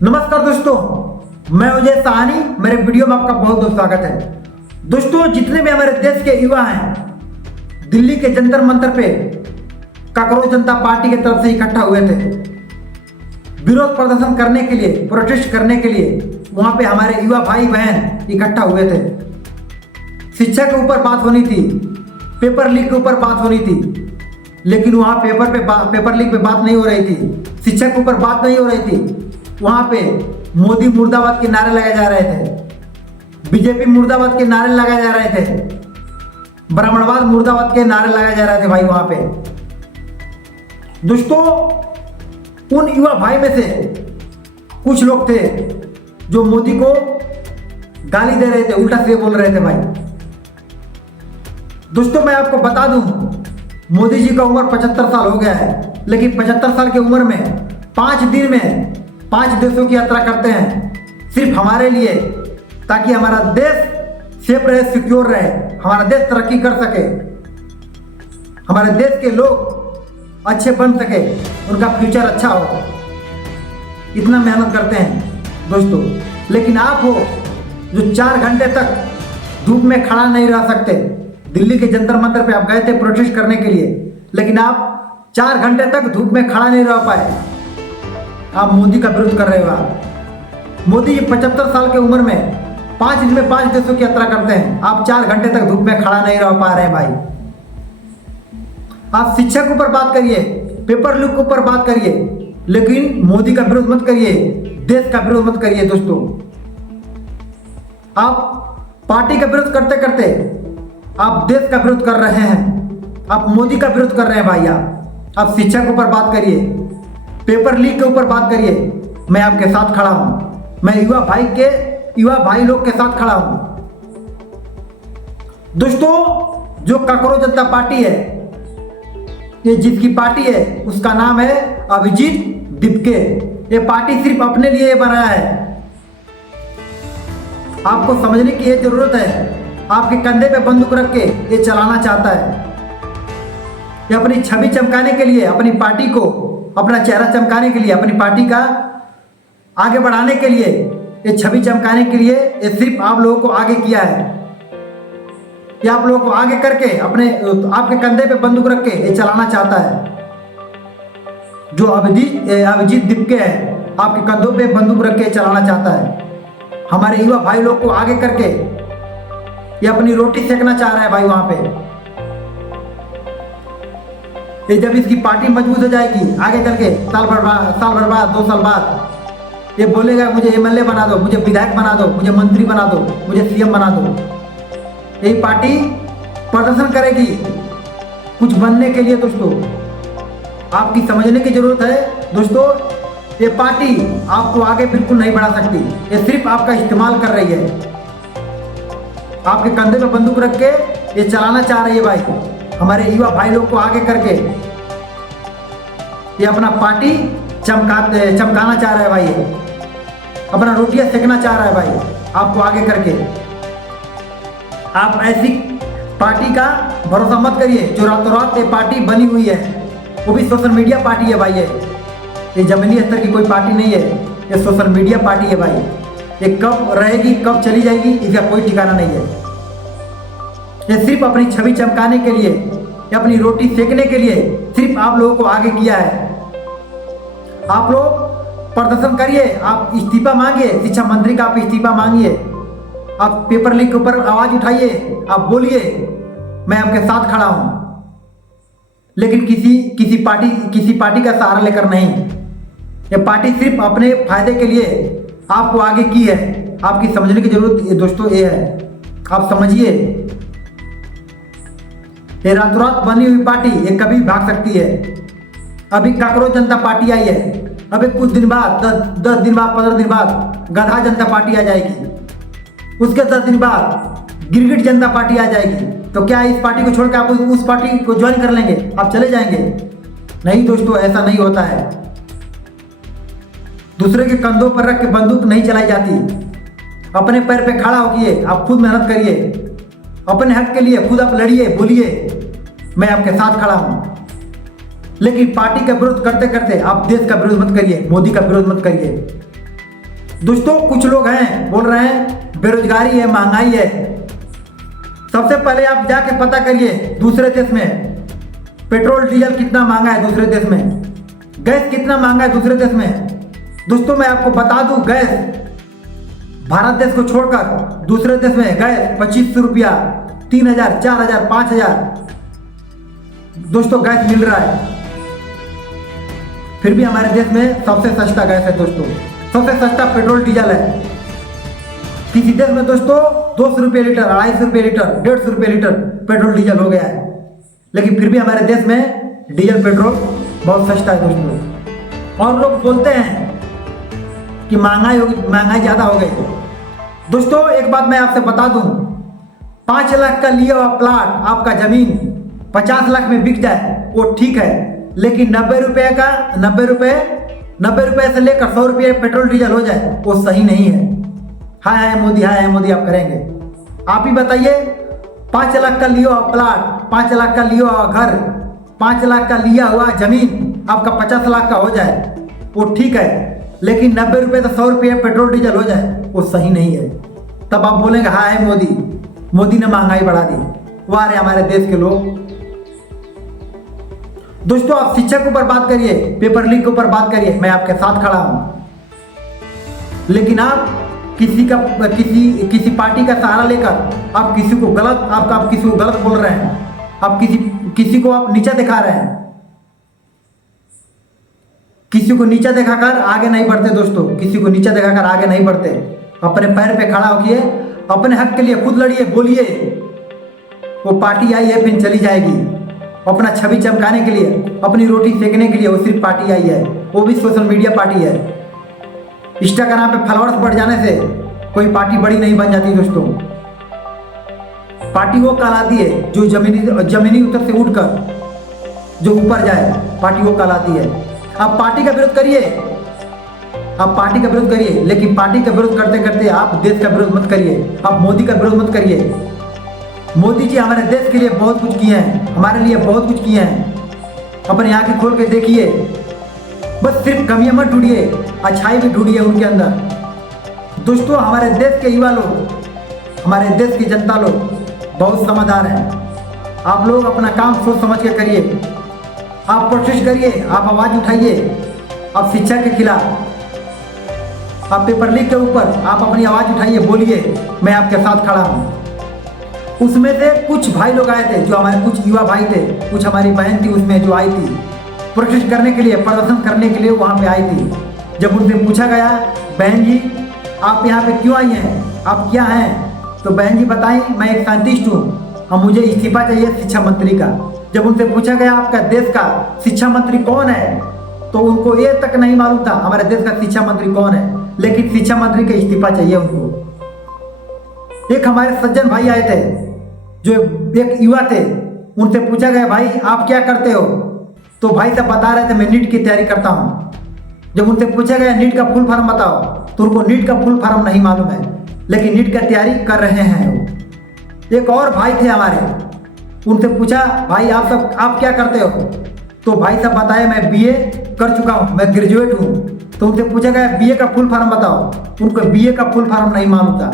नमस्कार दोस्तों, मैं अजय साहनी। मेरे वीडियो में आपका बहुत बहुत स्वागत है। दोस्तों, जितने भी हमारे देश के युवा हैं, दिल्ली के जंतर मंतर पे कांग्रेस जनता पार्टी की तरफ से इकट्ठा हुए थे विरोध प्रदर्शन करने के लिए, प्रोटेस्ट करने के लिए। वहां पे हमारे युवा भाई बहन इकट्ठा हुए थे। शिक्षा के ऊपर बात होनी थी, पेपर लीक के ऊपर बात होनी थी, लेकिन वहां पेपर लीक पे बात नहीं हो रही थी, शिक्षा के ऊपर बात नहीं हो रही थी। वहां पे मोदी मुर्दाबाद के नारे लगाए जा रहे थे, बीजेपी मुर्दाबाद के नारे लगाए जा रहे थे, ब्राह्मणवाद मुर्दाबाद के नारे लगाए जा रहे थे भाई वहां पे। दोस्तों, उन युवा भाई में से कुछ लोग थे जो मोदी को गाली दे रहे थे, उल्टा सीधे बोल रहे थे भाई। दोस्तों, मैं आपको बता दूं, मोदी जी का उम्र 75 साल हो गया है, लेकिन 75 साल की उम्र में 5 दिन में 5 देशों की यात्रा करते हैं, सिर्फ हमारे लिए, ताकि हमारा देश सेफ रहे, सिक्योर रहे, हमारा देश तरक्की कर सके, हमारे देश के लोग अच्छे बन सके, उनका फ्यूचर अच्छा हो। इतना मेहनत करते हैं दोस्तों। लेकिन आप हो जो 4 घंटे तक धूप में खड़ा नहीं रह सकते। दिल्ली के जंतर मंतर पे आप गए थे प्रोटेस्ट करने के लिए, लेकिन आप 4 घंटे तक धूप में खड़ा नहीं रह पाए। आप मोदी का विरोध कर रहे हो। आप मोदी जी 75 साल की उम्र में 5 दिन में 5 देशों की यात्रा करते हैं, आप 4 घंटे तक धूप में खड़ा नहीं रह पा रहे हैं भाई। आप शिक्षा के ऊपर बात करिए, पेपर लीक के ऊपर बात करिए, लेकिन मोदी का विरोध मत करिए, देश का विरोध मत करिए। दोस्तों, आप पार्टी का विरोध करते करते आप देश का विरोध कर रहे हैं, आप मोदी का विरोध कर रहे हैं भाई। आप शिक्षा के ऊपर बात करिए, पेपर लीक के ऊपर बात करिए। मैं आपके साथ खड़ा हूं, मैं युवा भाई लोग के साथ खड़ा हूं। दोस्तों, जो कांग्रेस जनता पार्टी है, ये जिसकी पार्टी है उसका नाम है अभिजीत दिपके। ये पार्टी सिर्फ अपने लिए बनाया है। आपको समझने की ये जरूरत है। आपके कंधे पे बंदूक रख के ये चलाना चाहता है। ये अपनी छवि चमकाने के लिए, अपनी पार्टी को, अपना चेहरा चमकाने के लिए, अपनी पार्टी का आगे बढ़ाने के लिए, ये छवि चमकाने के लिए ये सिर्फ आप लोगों को आगे किया है। ये आप लोगों को आगे करके आपके कंधे पे बंदूक रख के ये चलाना चाहता है। जो अभिजीत दिपके है, आपके कंधों पे बंदूक रख के चलाना चाहता है। हमारे युवा भाई लोग को आगे करके ये अपनी रोटी सेकना चाह रहा है भाई वहां पे। ये जब इसकी पार्टी मजबूत हो जाएगी, आगे चल के साल भर बाद 2 साल बाद ये बोलेगा मुझे एमएलए बना दो, मुझे विधायक बना दो, मुझे मंत्री बना दो, मुझे सीएम बना दो। यही पार्टी प्रदर्शन करेगी कुछ बनने के लिए। दोस्तों, आपकी समझने की जरूरत है। दोस्तों, ये पार्टी आपको आगे बिल्कुल नहीं बढ़ा सकती। ये सिर्फ आपका इस्तेमाल कर रही है। आपके कंधे पे बंदूक रख के ये चलाना चाह रही है भाई। हमारे युवा भाई लोग को आगे करके ये अपना पार्टी चमकाना चाह रहा है भाई। अपना रोटियां सेकना चाह रहा है भाई आपको आगे करके। आप ऐसी पार्टी का भरोसा मत करिए जो रातों रात ये पार्टी बनी हुई है। वो भी सोशल मीडिया पार्टी है भाई। ये जमीनी स्तर की कोई पार्टी नहीं है, ये सोशल मीडिया पार्टी है भाई। ये कब रहेगी, कब चली जाएगी, इसका कोई ठिकाना नहीं है। ये सिर्फ अपनी छवि चमकाने के लिए, या अपनी रोटी सेकने के लिए सिर्फ आप लोगों को आगे किया है। आप लोग प्रदर्शन करिए, आप इस्तीफा मांगिए, शिक्षा मंत्री का आप इस्तीफा मांगिए, आप पेपर लीक के ऊपर आवाज उठाइए, आप बोलिए मैं आपके साथ खड़ा हूं। लेकिन किसी पार्टी का सहारा लेकर नहीं। ये पार्टी सिर्फ अपने फायदे के लिए आपको आगे की है। आपकी समझने की जरूरत दोस्तों ये है। आप समझिए, ये रातों रात बनी हुई पार्टी ये कभी भाग सकती है। अभी कांग्रेस जनता पार्टी आई है, अभी कुछ दिन बाद 10 दिन बाद 15 दिन बाद गधा जनता पार्टी आ जाएगी, उसके 10 दिन बाद गिरगिट जनता पार्टी आ जाएगी। तो क्या इस पार्टी को छोड़कर आप उस पार्टी को ज्वाइन कर लेंगे, आप चले जाएंगे? नहीं दोस्तों, ऐसा नहीं होता है। दूसरे के कंधों पर रख के बंदूक नहीं चलाई जाती। अपने पैर पे खड़ा होइए, आप खुद मेहनत करिए, अपने हक के लिए खुद आप लड़िए, बोलिए मैं आपके साथ खड़ा हूं। लेकिन पार्टी का विरोध करते करते आप देश का विरोध मत करिए, मोदी का विरोध मत करिए। दोस्तों कुछ लोग हैं बोल रहे हैं बेरोजगारी है, महंगाई है। सबसे पहले आप जाके पता करिए दूसरे देश में पेट्रोल डीजल कितना महंगा है, दूसरे देश में गैस कितना महंगा है दूसरे देश में। दोस्तों मैं आपको बता दूं, गैस भारत देश को छोड़कर दूसरे देश में गैस 2500 रुपया, 3000, 4000, 5000 दोस्तों गैस मिल रहा है। फिर भी हमारे देश में सबसे सस्ता गैस है दोस्तों, सबसे सस्ता पेट्रोल डीजल है। किसी देश में दोस्तों 200 रुपये लीटर, 250 रुपये लीटर, 150 रुपये लीटर पेट्रोल डीजल हो गया है, लेकिन फिर भी हमारे देश में डीजल पेट्रोल बहुत सस्ता है दोस्तों। और लोग बोलते हैं कि महंगाई ज़्यादा हो गई। दोस्तों एक बात मैं आपसे बता दूं, 5 लाख का लिया हुआ प्लाट आपका जमीन 50 लाख में बिक जाए वो ठीक है, लेकिन 90 रुपये से लेकर 100 रुपये पेट्रोल डीजल हो जाए वो सही नहीं है। हाय मोदी, हाय मोदी आप करेंगे। आप ही बताइए, 5 लाख का लिया हुआ प्लाट, 5 लाख का लिया हुआ घर, 5 लाख का लिया हुआ जमीन आपका 50 लाख का हो जाए वो ठीक है, लेकिन 90 रुपये से 100 रुपये पेट्रोल डीजल हो जाए वो सही नहीं है। तब आप बोलेंगे हाय मोदी ने महंगाई बढ़ा दी। वाह रे हमारे देश के लोग। दोस्तों आप शिक्षा के ऊपर बात करिए, पेपर लीक के ऊपर बात करिए, मैं आपके साथ खड़ा हूं। लेकिन आप किसी पार्टी का सहारा लेकर आप किसी को गलत बोल रहे हैं, आप किसी को आप नीचा दिखा रहे हैं। किसी को नीचा दिखाकर आगे नहीं बढ़ते दोस्तों, किसी को नीचा दिखाकर आगे नहीं बढ़ते। अपने पैर पे खड़ा होइए, अपने हक के लिए खुद लड़िए, बोलिए। वो पार्टी आई है फिर चली जाएगी, अपना छवि चमकाने के लिए, अपनी रोटी सेकने के लिए वो सिर्फ पार्टी आई है, वो भी सोशल मीडिया पार्टी है। इंस्टाग्राम पे फॉलोअर्स बढ़ जाने से कोई पार्टी बड़ी नहीं बन जाती दोस्तों। पार्टी वो कहलाती है जो जमीनी उतर से उठकर जो ऊपर जाए, पार्टी वो कहलाती है। आप पार्टी का विरोध करिए, लेकिन पार्टी का विरोध करते करते आप देश का विरोध मत करिए, आप मोदी का विरोध मत करिए। मोदी जी हमारे देश के लिए बहुत कुछ किए हैं, हमारे लिए बहुत कुछ किए हैं। अपनी आंखें खोल के देखिए, बस सिर्फ कमियां मत ढूंढिए, अच्छाई भी ढूंढिए उनके अंदर। दोस्तों हमारे देश के युवा लोग, हमारे देश की जनता लोग बहुत समझदार हैं। आप लोग अपना काम सोच समझ के करिए, आप प्रोटेस्ट करिए, आप आवाज़ उठाइए, आप शिक्षा के खिलाफ, आप पेपर लीक के ऊपर आप अपनी आवाज़ उठाइए, बोलिए, मैं आपके साथ खड़ा हूँ। उसमें से कुछ भाई लोग आए थे, जो हमारे कुछ युवा भाई थे, कुछ हमारी बहन थी उसमें जो आई थी प्रोटेस्ट करने के लिए, प्रदर्शन करने के लिए वहाँ पे आई थी। जब उनसे पूछा गया बहन जी आप यहाँ पे क्यों आई हैं, आप क्या हैं, तो बहन जी बताई मैं एक साइंटिस्ट हूँ, हम मुझे इस्तीफा चाहिए शिक्षा मंत्री का। जब उनसे पूछा गया आपका देश का शिक्षा मंत्री कौन है, तो उनको ये तक नहीं मालूम था हमारे देश का शिक्षा मंत्री कौन है, लेकिन शिक्षा मंत्री का इस्तीफा चाहिए उनको। एक हमारे सज्जन भाई आए थे जो एक युवा थे, उनसे पूछा गया भाई आप क्या करते हो, तो भाई साहब बता रहे थे मैं नीट की तैयारी करता हूँ। जब उनसे पूछा गया नीट का फुल फॉर्म बताओ, तो उनको नीट का फुल फॉर्म नहीं मालूम है, लेकिन नीट का तैयारी कर रहे हैं वो। एक और भाई थे हमारे, उनसे पूछा भाई आप क्या करते हो, तो भाई साहब बताया मैं बीए कर चुका हूँ, मैं ग्रेजुएट हूँ। तो उनसे पूछा गया बीए का फुल फॉर्म बताओ, उनको बीए का फुल फॉर्म नहीं मालूम था।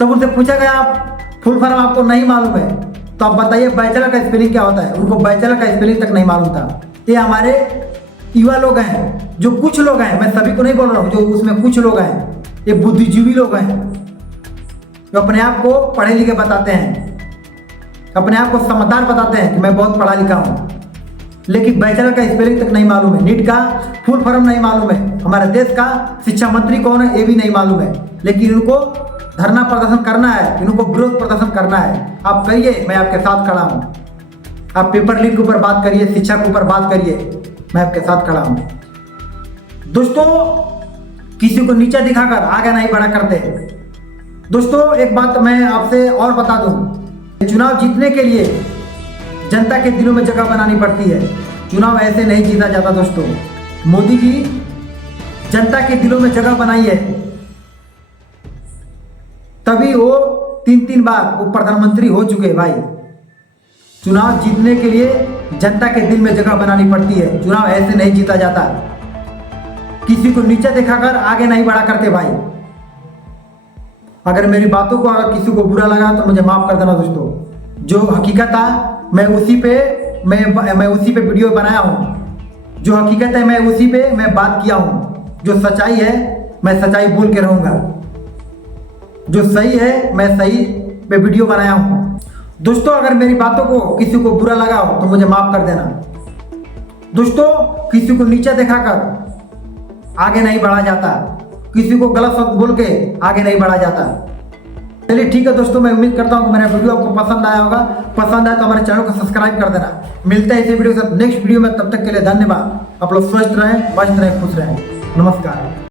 तब उनसे पूछा गया आप फुल फॉर्म आपको नहीं मालूम है, तो आप बताइए बैचलर का स्पेलिंग क्या होता है, उनको बैचलर का स्पेलिंग तक नहीं मालूम था। ये हमारे युवा लोग हैं, जो कुछ लोग हैं, मैं सभी को नहीं बोल रहा हूँ, जो उसमें कुछ लोग हैं, ये बुद्धिजीवी लोग हैं, जो अपने आप को पढ़े लिखे बताते हैं, अपने आप को समझदार बताते हैं कि मैं बहुत पढ़ा लिखा हूँ, लेकिन बैचलर का स्पेलिंग तक नहीं मालूम है, नीट का फुल फॉर्म नहीं मालूम है, हमारे देश का शिक्षा मंत्री कौन है ये भी नहीं मालूम है, लेकिन इनको धरना प्रदर्शन करना है, इनको विरोध प्रदर्शन करना है। आप करिए, मैं आपके साथ खड़ा हूँ। आप पेपर लीक के ऊपर बात करिए, शिक्षा के ऊपर बात करिए, मैं आपके साथ खड़ा हूँ। दोस्तों किसी को नीचा दिखाकर आगे नहीं बढ़ा करते। दोस्तों एक बात मैं आपसे और बता दूं, चुनाव जीतने के लिए जनता के दिलों में जगह बनानी पड़ती है, चुनाव ऐसे नहीं जीता जाता दोस्तों। मोदी जी जनता के दिलों में जगह बनाई है, तभी वो 3 बार वो प्रधानमंत्री हो चुके भाई। चुनाव जीतने के लिए जनता के दिल में जगह बनानी पड़ती है, चुनाव ऐसे नहीं जीता जाता। किसी को नीचे दिखाकर आगे नहीं बढ़ा करते भाई। अगर मेरी बातों को अगर किसी को बुरा लगा तो मुझे माफ कर देना दोस्तों। जो हकीकत था मैं उसी पे वीडियो बनाया हूँ। जो हकीकत है मैं उसी पे मैं बात किया हूँ। जो सच्चाई है मैं सच्चाई बोल के रहूँगा। जो सही है मैं सही पे वीडियो बनाया हूँ। दोस्तों अगर मेरी बातों को किसी को बुरा लगा हो तो मुझे माफ कर देना। दोस्तों किसी को नीचे दिखाकर आगे नहीं बढ़ा जाता, किसी को गलत शब्द बोल के आगे नहीं बढ़ा जाता। चलिए ठीक है दोस्तों, मैं उम्मीद करता हूँ कि मेरा वीडियो आपको पसंद आया होगा। पसंद आया तो हमारे चैनल को सब्सक्राइब कर देना। मिलते हैं इसी वीडियो के साथ नेक्स्ट वीडियो में, तब तक के लिए धन्यवाद। आप लोग स्वस्थ रहें, मस्त रहें, खुश रहें। नमस्कार।